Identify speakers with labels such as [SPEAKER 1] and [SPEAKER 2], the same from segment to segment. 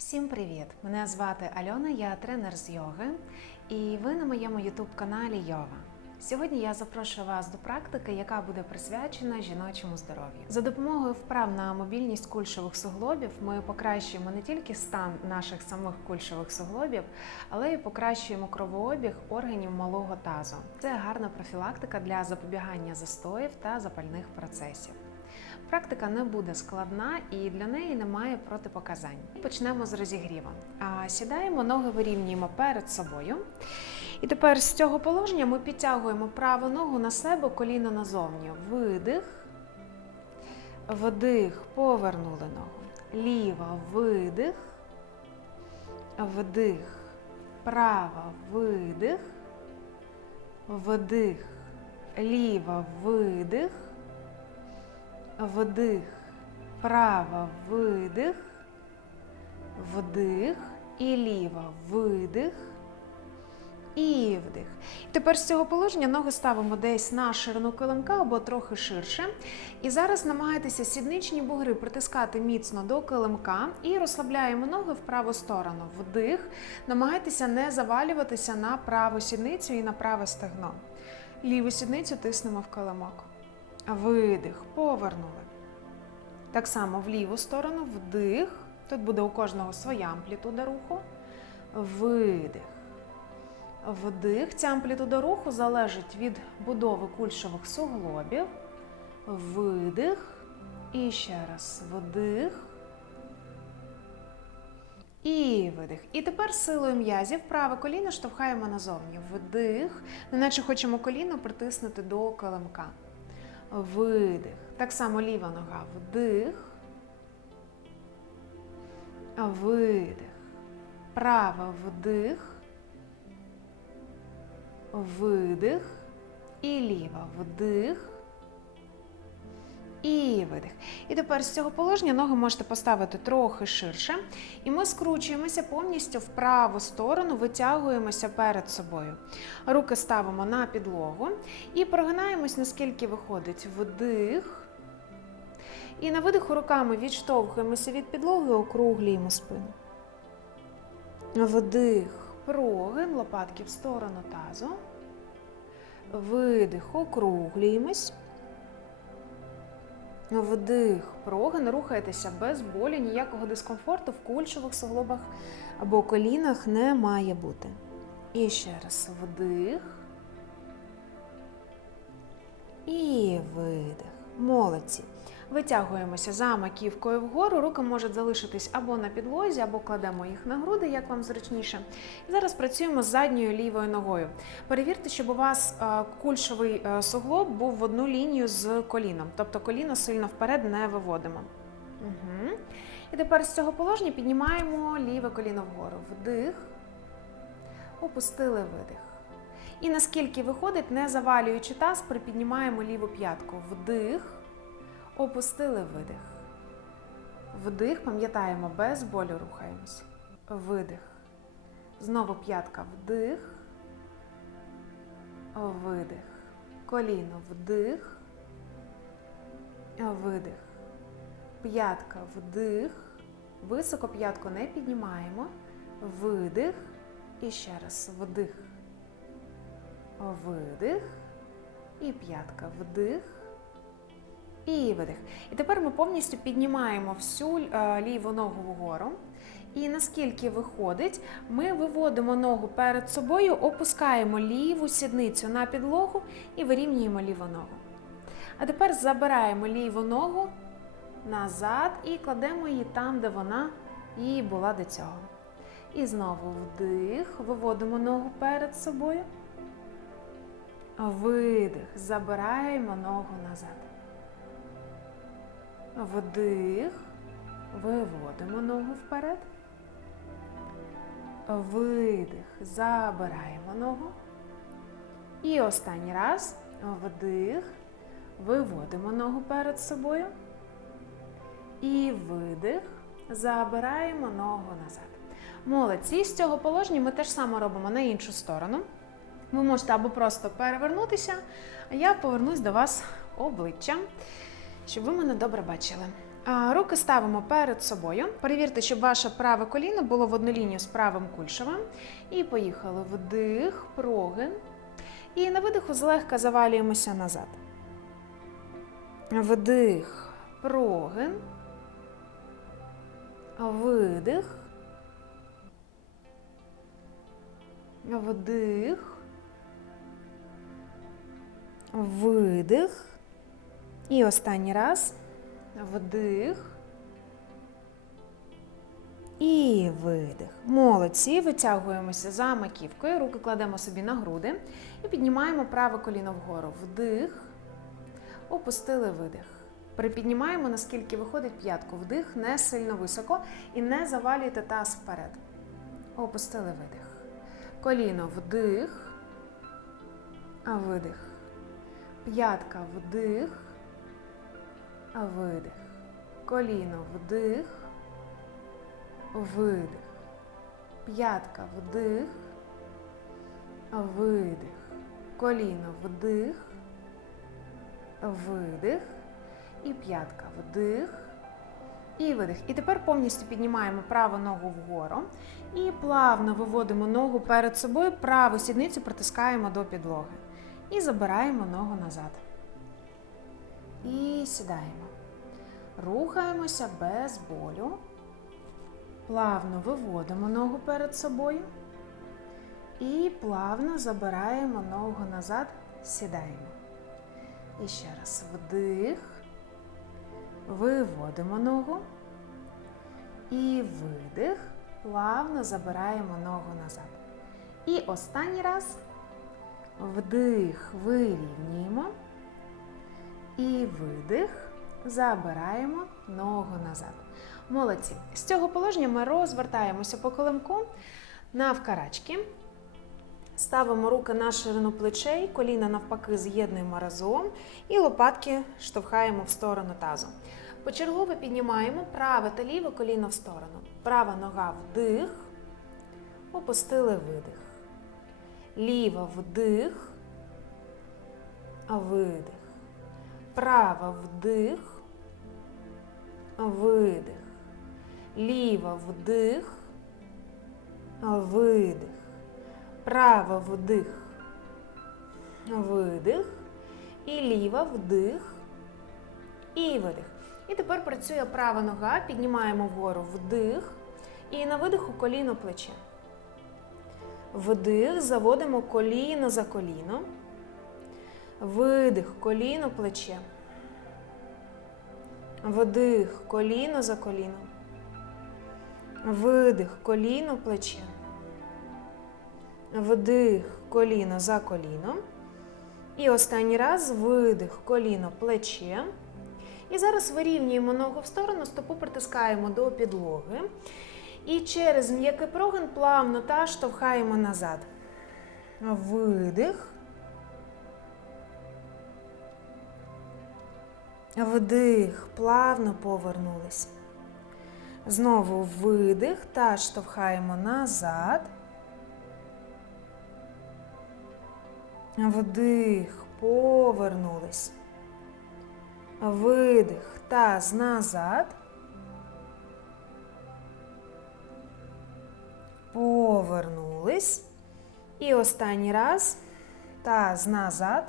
[SPEAKER 1] Всім привіт! Мене звати Альона, я тренер з йоги, і ви на моєму ютуб-каналі Йова. Сьогодні я запрошую вас до практики, яка буде присвячена жіночому здоров'ю. За допомогою вправ на мобільність кульшових суглобів ми покращуємо не тільки стан наших самих кульшових суглобів, але й покращуємо кровообіг органів малого тазу. Це гарна профілактика для запобігання застоїв та запальних процесів. Практика не буде складна і для неї немає протипоказань. Почнемо з розігріву. Сідаємо, ноги вирівнюємо перед собою. І тепер з цього положення ми підтягуємо праву ногу на себе, коліно назовні. Видих, вдих, повернули ногу. Ліва, видих, вдих, права, видих, вдих, ліва, видих. Вдих, права, видих, вдих і ліва, видих і вдих. Тепер з цього положення ноги ставимо десь на ширину килимка або трохи ширше. І зараз намагайтеся сідничні бугри притискати міцно до килимка і розслабляємо ноги в праву сторону. Вдих. Намагайтеся не завалюватися на праву сідницю і на праве стегно. Ліву сідницю тиснемо в килимок. Видих, повернули. Так само в ліву сторону, вдих. Тут буде у кожного своя амплітуда руху. Видих. Вдих. Ця амплітуда руху залежить від будови кульшових суглобів. Видих. І ще раз вдих. І видих. І тепер силою м'язів праве коліно штовхаємо назовні. Вдих. Неначе хочемо коліно притиснути до килимка. Видих. Так само ліва нога. Вдих. Видих. Права вдих. Видих. І ліва вдих. І видих. І тепер з цього положення ноги можете поставити трохи ширше. І ми скручуємося повністю в праву сторону, витягуємося перед собою. Руки ставимо на підлогу і прогинаємось, наскільки виходить вдих. І на видиху руками відштовхуємося від підлоги, округлюємо спину. Вдих, прогин, лопатки в сторону тазу. Видих, округлюємось. Вдих, прогин, рухайтеся без болі, ніякого дискомфорту в кульшових суглобах або колінах не має бути. І ще раз вдих. І видих. Молодці. Витягуємося за маківкою вгору. Руки можуть залишитись або на підлозі, або кладемо їх на груди, як вам зручніше. І зараз працюємо з задньою лівою ногою. Перевірте, щоб у вас е, кульшовий е, суглоб був в одну лінію з коліном, тобто коліно сильно вперед не виводимо. Угу. І тепер з цього положення піднімаємо ліве коліно вгору. Вдих, опустили видих. І наскільки виходить, не завалюючи таз, припіднімаємо ліву п'ятку. Вдих. Опустили видих. Вдих, пам'ятаємо, без болю рухаємось. Видих. Знову п'ятка вдих. Видих. Коліно вдих. Видих. П'ятка вдих. Високо п'ятку не піднімаємо. Видих. І ще раз вдих. Видих. І п'ятка вдих. І видих. І тепер ми повністю піднімаємо всю е, ліву ногу вгору. І наскільки виходить, ми виводимо ногу перед собою, опускаємо ліву сідницю на підлогу і вирівнюємо ліву ногу. А тепер забираємо ліву ногу назад і кладемо її там, де вона і була до цього. І знову вдих, виводимо ногу перед собою. Видих, забираємо ногу назад. Вдих, виводимо ногу вперед. Видих, забираємо ногу. І останній раз вдих, виводимо ногу перед собою. І видих, забираємо ногу назад. Молодці. З цього положення ми теж саме робимо на іншу сторону. Ви можете або просто перевернутися, а я повернусь до вас обличчям щоб ви мене добре бачили. Руки ставимо перед собою. Перевірте, щоб ваше праве коліно було в одну лінію з правим кульшовим. І поїхали. Вдих, прогин. І на видиху злегка завалюємося назад. Вдих, прогин. Видих. Вдих. Видих. І останній раз. Вдих. І видих. Молодці. Витягуємося за маківкою. Руки кладемо собі на груди. І піднімаємо праве коліно вгору. Вдих. Опустили видих. Припіднімаємо, наскільки виходить п'ятку. Вдих, не сильно високо. І не завалюйте таз вперед. Опустили видих. Коліно вдих. А видих. П'ятка вдих. Видих. Коліно вдих. Видих. П'ятка вдих. Видих. Коліно вдих. Видих. І п'ятка вдих. І видих. І тепер повністю піднімаємо праву ногу вгору. І плавно виводимо ногу перед собою, праву сідницю притискаємо до підлоги. І забираємо ногу назад. І сідаємо. Рухаємося без болю. Плавно виводимо ногу перед собою. І плавно забираємо ногу назад, сідаємо. І ще раз вдих. Виводимо ногу. І видих. Плавно забираємо ногу назад. І останній раз вдих, вирівнюємо. І видих. Забираємо ногу назад. Молодці. З цього положення ми розвертаємося по колимку навкарачки. Ставимо руки на ширину плечей, коліна навпаки з'єднуємо разом і лопатки штовхаємо в сторону тазу. Почергово піднімаємо праве та ліве коліно в сторону. Права нога вдих, опустили видих. Ліва вдих, видих. Права вдих, видих. Ліва вдих, видих. Права вдих, видих. І ліва вдих. І видих. І тепер працює права нога. Піднімаємо вгору вдих. І на видиху коліно плече. Вдих, заводимо коліно за коліно. Видих, коліно плече. Вдих, коліно за коліно. Видих, коліно плече. Вдих, коліно за коліно. І останній раз видих, коліно плече. І зараз вирівнюємо ногу в сторону, стопу притискаємо до підлоги. І через м'який прогин плавно та штовхаємо назад. Видих. Вдих, плавно повернулись. Знову видих та штовхаємо назад. Вдих, повернулись. Видих, таз назад. Повернулись. І останній раз. Таз назад.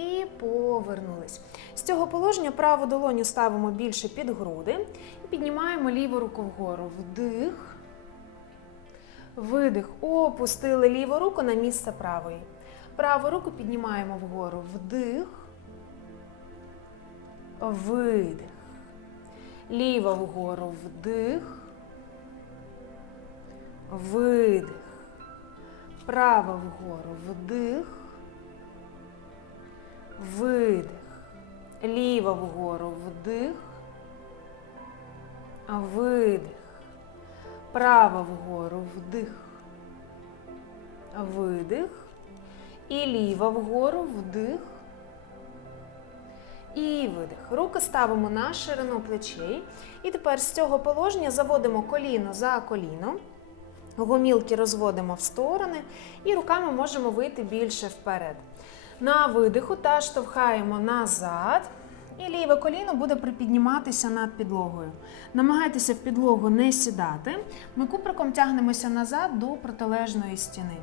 [SPEAKER 1] І повернулись. З цього положення праву долоню ставимо більше під груди і піднімаємо ліву руку вгору. Вдих. Видих. Опустили ліву руку на місце правої. Праву руку піднімаємо вгору. Вдих. Видих. Ліва вгору. Вдих. Видих. Права вгору. Вдих. Видих. Ліва вгору. Вдих. Видих. Права вгору. Вдих. Видих. І ліва вгору. Вдих. І видих. Руки ставимо на ширину плечей. І тепер з цього положення заводимо коліно за коліно. Гомілки розводимо в сторони і руками можемо вийти більше вперед. На видиху та штовхаємо назад. І ліве коліно буде припідніматися над підлогою. Намагайтеся в підлогу не сідати. Ми куприком тягнемося назад до протилежної стіни.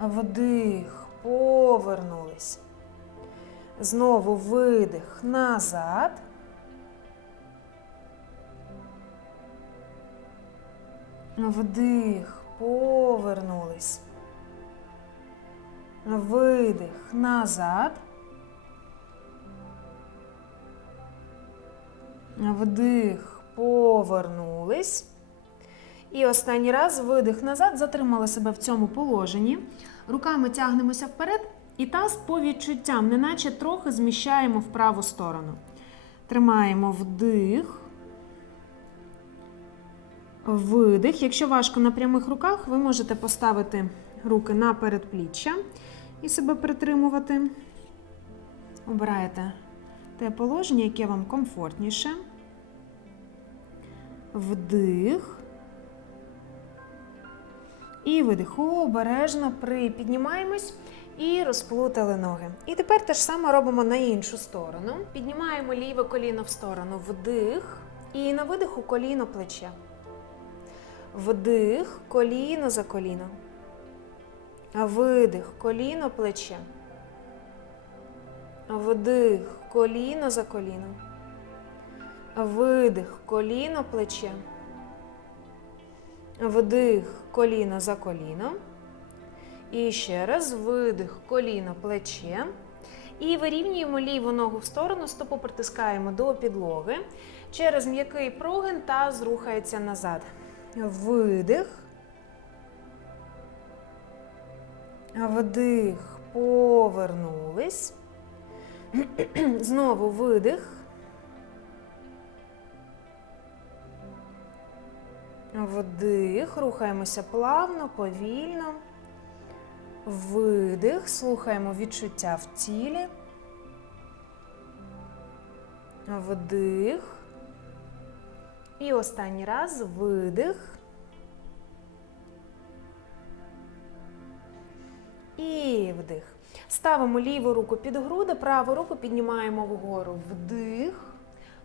[SPEAKER 1] Вдих, повернулись. Знову видих назад. Вдих, повернулись. Видих назад. Вдих, повернулись. І останній раз видих назад, затримали себе в цьому положенні. Руками тягнемося вперед, і таз по відчуттям, неначе трохи зміщаємо в праву сторону. Тримаємо вдих. Видих. Якщо важко на прямих руках, ви можете поставити руки на передпліччя і себе притримувати. Обираєте те положення, яке вам комфортніше. Вдих. І видих. Обережно припіднімаємось і розплутали ноги. І тепер те ж саме робимо на іншу сторону. Піднімаємо ліве коліно в сторону. Вдих. І на видиху коліно плече. Вдих, коліно за коліно. Видих, коліно плече. Вдих, коліно за коліно. Видих, коліно плече. Вдих, коліно за коліно. І ще раз видих, коліно плече. І вирівнюємо ліву ногу в сторону, стопу притискаємо до підлоги. Через м'який прогин таз рухається назад. Видих. Вдих, повернулись. Знову видих. Вдих, рухаємося плавно, повільно. Видих, слухаємо відчуття в тілі. Вдих. І останній раз видих. І вдих. Ставимо ліву руку під груди, праву руку піднімаємо вгору. Вдих.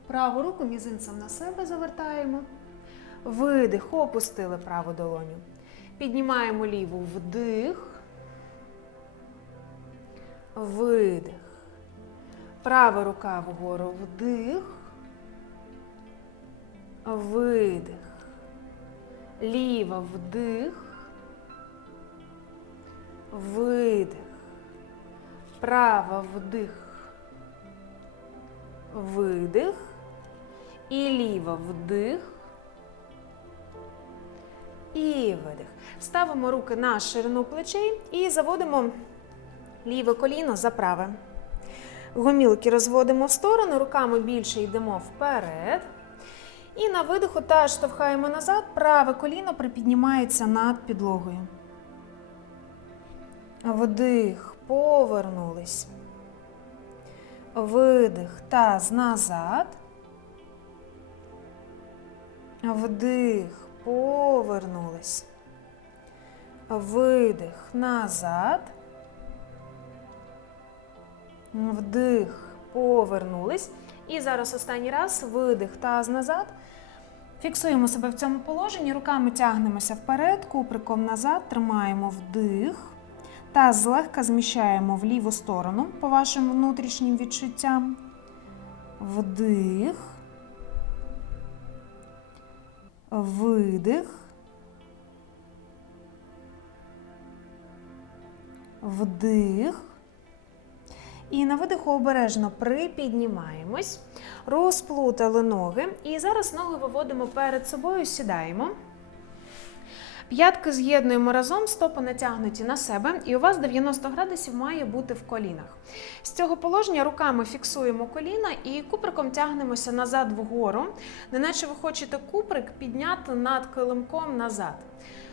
[SPEAKER 1] Праву руку мізинцем на себе завертаємо. Видих, опустили праву долоню. Піднімаємо ліву вдих. Видих. Права рука вгору вдих. Видих. Ліва вдих. Видих. Права вдих. Видих. І ліва вдих. І видих. Ставимо руки на ширину плечей і заводимо ліве коліно за праве. Гомілки розводимо в сторону, руками більше йдемо вперед. І на видиху та штовхаємо назад, праве коліно припіднімається над підлогою. Вдих, повернулись. Видих, таз назад. Вдих, повернулись. Видих назад. Вдих, повернулись. І зараз останній раз видих таз назад. Фіксуємо себе в цьому положенні, руками тягнемося вперед, куприком назад, тримаємо вдих. Таз злегка зміщаємо в ліву сторону по вашим внутрішнім відчуттям. Вдих. Видих. Вдих. І на видиху обережно припіднімаємось, розплутали ноги. І зараз ноги виводимо перед собою, сідаємо. П'ятки з'єднуємо разом, стопи натягнуті на себе, і у вас 90 градусів має бути в колінах. З цього положення руками фіксуємо коліна і куприком тягнемося назад вгору, неначе ви хочете куприк підняти над килимком назад.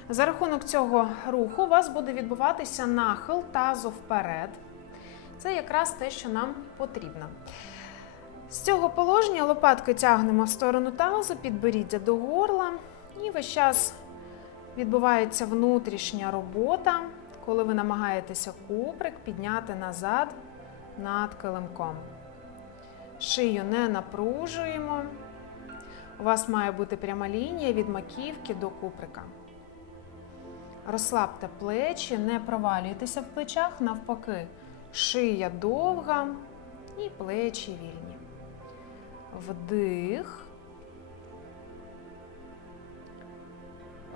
[SPEAKER 1] За рахунок цього руху у вас буде відбуватися нахил тазу вперед. Це якраз те, що нам потрібно. З цього положення лопатки тягнемо в сторону тазу, підберіться до горла і весь час відбувається внутрішня робота коли ви намагаєтеся куприк підняти назад над килимком. Шию не напружуємо. У вас має бути пряма лінія від маківки до куприка. Розслабте плечі, не провалюйтеся в плечах, навпаки, шия довга і плечі вільні. Вдих.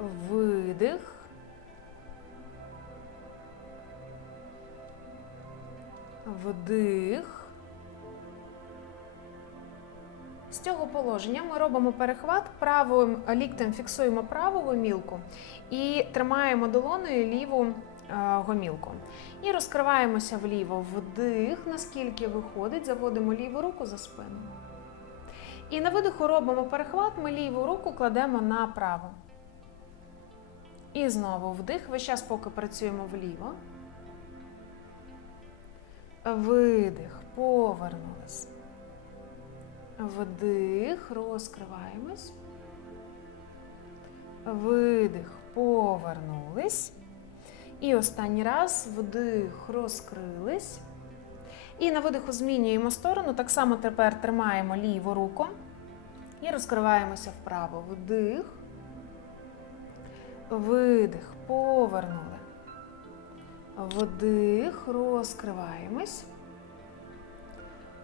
[SPEAKER 1] Видих. Вдих. З цього положення ми робимо перехват правим ліктем фіксуємо праву гомілку і тримаємо долоною ліву е, гомілку. І розкриваємося вліво. Вдих, наскільки виходить, заводимо ліву руку за спину. І на видиху робимо перехват, ми ліву руку кладемо на праву. І знову вдих. Весь час, поки працюємо вліво. Видих. Повернулись. Вдих, розкриваємось. Видих, повернулись. І останній раз вдих, розкрились. І на видиху змінюємо сторону. Так само тепер тримаємо ліву руку і розкриваємося вправо. Вдих. Видих, повернули. Вдих, розкриваємось.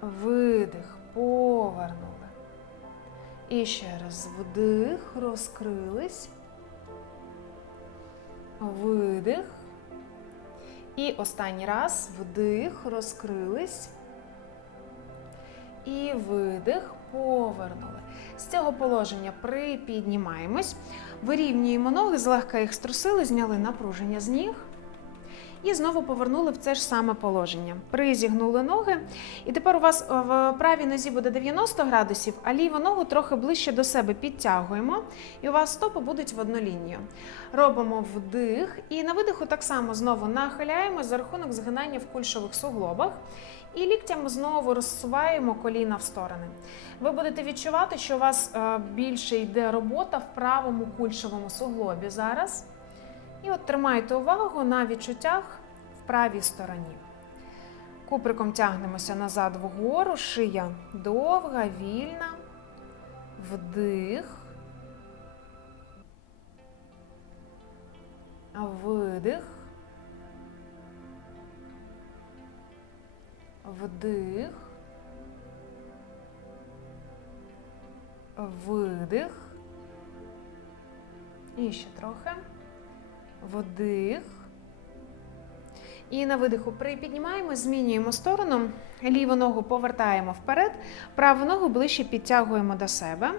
[SPEAKER 1] Видих, повернули. І ще раз вдих, розкрились. Видих. І останній раз вдих, розкрились. І видих, повернули. З цього положення припіднімаємось, вирівнюємо ноги, злегка їх струсили, зняли напруження з ніг. І знову повернули в це ж саме положення. Призігнули ноги. І тепер у вас в правій нозі буде 90 градусів, а ліву ногу трохи ближче до себе підтягуємо. І у вас стопи будуть в одну лінію. Робимо вдих. І на видиху так само знову нахиляємо за рахунок згинання в кульшових суглобах. І ліктями знову розсуваємо коліна в сторони. Ви будете відчувати, що у вас е, більше йде робота в правому кульшовому суглобі зараз. І от тримайте увагу на відчуттях в правій стороні. Куприком тягнемося назад вгору, шия довга, вільна, вдих, видих, вдих, видих. І ще трохи. Вдих. І на видиху припіднімаємо, змінюємо сторону. Ліву ногу повертаємо вперед, праву ногу ближче підтягуємо до себе.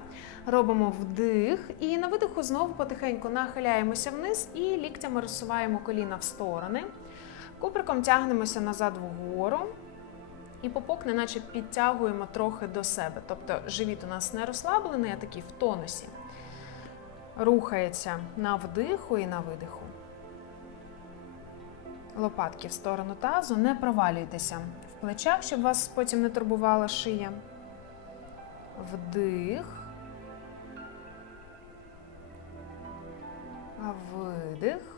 [SPEAKER 1] Робимо вдих. І на видиху знову потихеньку нахиляємося вниз і ліктями розсуваємо коліна в сторони. Куприком тягнемося назад вгору. І попок неначе підтягуємо трохи до себе. Тобто живіт у нас не розслаблений, а такий в тонусі. Рухається на вдиху і на видиху. Лопатки в сторону тазу, не провалюйтеся в плечах, щоб вас потім не турбувала шия. Вдих. Видих.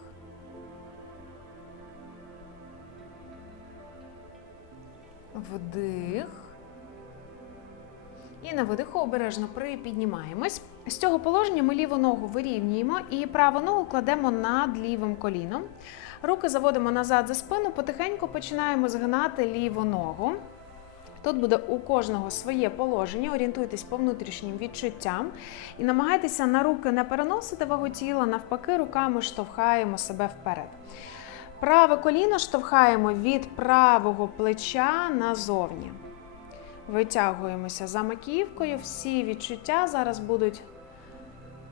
[SPEAKER 1] Вдих. І на видиху обережно припіднімаємось. З цього положення ми ліву ногу вирівнюємо і праву ногу кладемо над лівим коліном. Руки заводимо назад за спину, потихеньку починаємо згинати ліву ногу. Тут буде у кожного своє положення, орієнтуйтесь по внутрішнім відчуттям і намагайтеся на руки не переносити вагу тіла, навпаки, руками штовхаємо себе вперед. Праве коліно штовхаємо від правого плеча назовні. Витягуємося за маківкою. Всі відчуття зараз будуть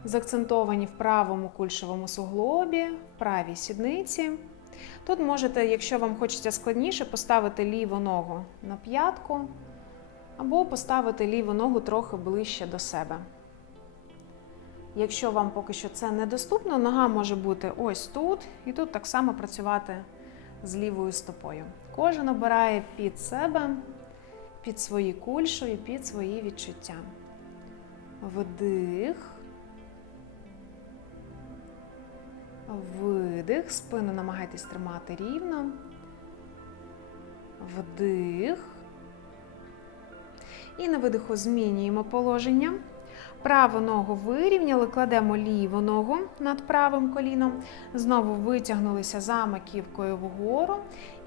[SPEAKER 1] заакцентовані в правому кульшовому суглобі, в правій сідниці. Тут можете, якщо вам хочеться складніше, поставити ліву ногу на п'ятку або поставити ліву ногу трохи ближче до себе. Якщо вам поки що це недоступно, нога може бути ось тут, і тут так само працювати з лівою стопою. Кожен обирає під себе, під свої кульшові, під свої відчуття. Вдих. Видих. Спину намагайтесь тримати рівно. Вдих. І на видиху змінюємо положення. Праву ногу вирівняли, кладемо ліву ногу над правим коліном. Знову витягнулися за маківкою вгору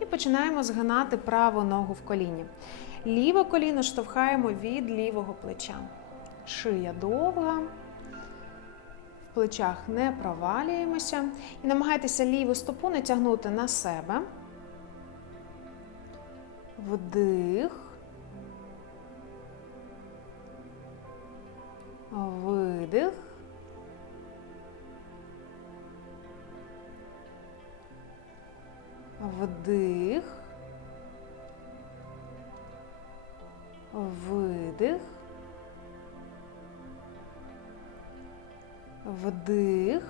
[SPEAKER 1] і починаємо згинати праву ногу в коліні. Ліве коліно штовхаємо від лівого плеча. Шия довга. В плечах не провалюємося. І намагайтеся ліву стопу не тягнути на себе. Вдих. Видих. Вдих. Видих. Вдих.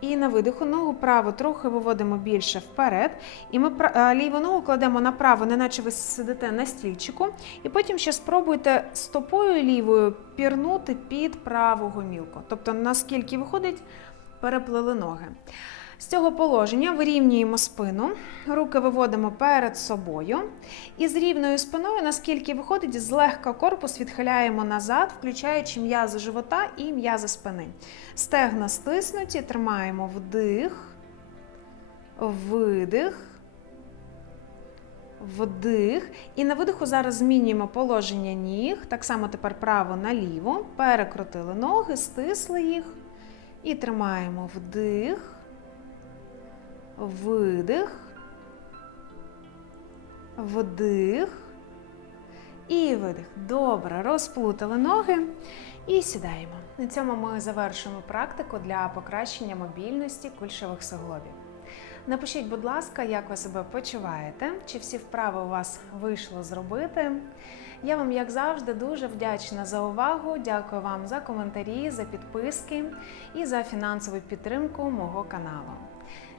[SPEAKER 1] І на видиху ногу праву трохи виводимо більше вперед. І ми пра- ліву ногу кладемо направо, неначе ви сидите на стільчику. І потім ще спробуйте стопою лівою пірнути під праву гомілку. Тобто, наскільки виходить, переплели ноги. З цього положення вирівнюємо спину, руки виводимо перед собою. І з рівною спиною, наскільки виходить, злегка корпус відхиляємо назад, включаючи м'язи живота і м'язи спини. Стегна стиснуті, тримаємо вдих, видих, вдих. І на видиху зараз змінюємо положення ніг. Так само тепер право наліво. Перекрутили ноги, стисли їх. І тримаємо вдих, видих, вдих і видих. Добре, розплутали ноги і сідаємо. На цьому ми завершуємо практику для покращення мобільності кульшових суглобів. Напишіть, будь ласка, як ви себе почуваєте, чи всі вправи у вас вийшло зробити. Я вам, як завжди, дуже вдячна за увагу. Дякую вам за коментарі, за підписки і за фінансову підтримку мого каналу.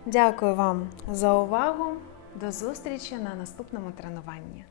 [SPEAKER 1] Дякую вам за увагу. До зустрічі на наступному тренуванні.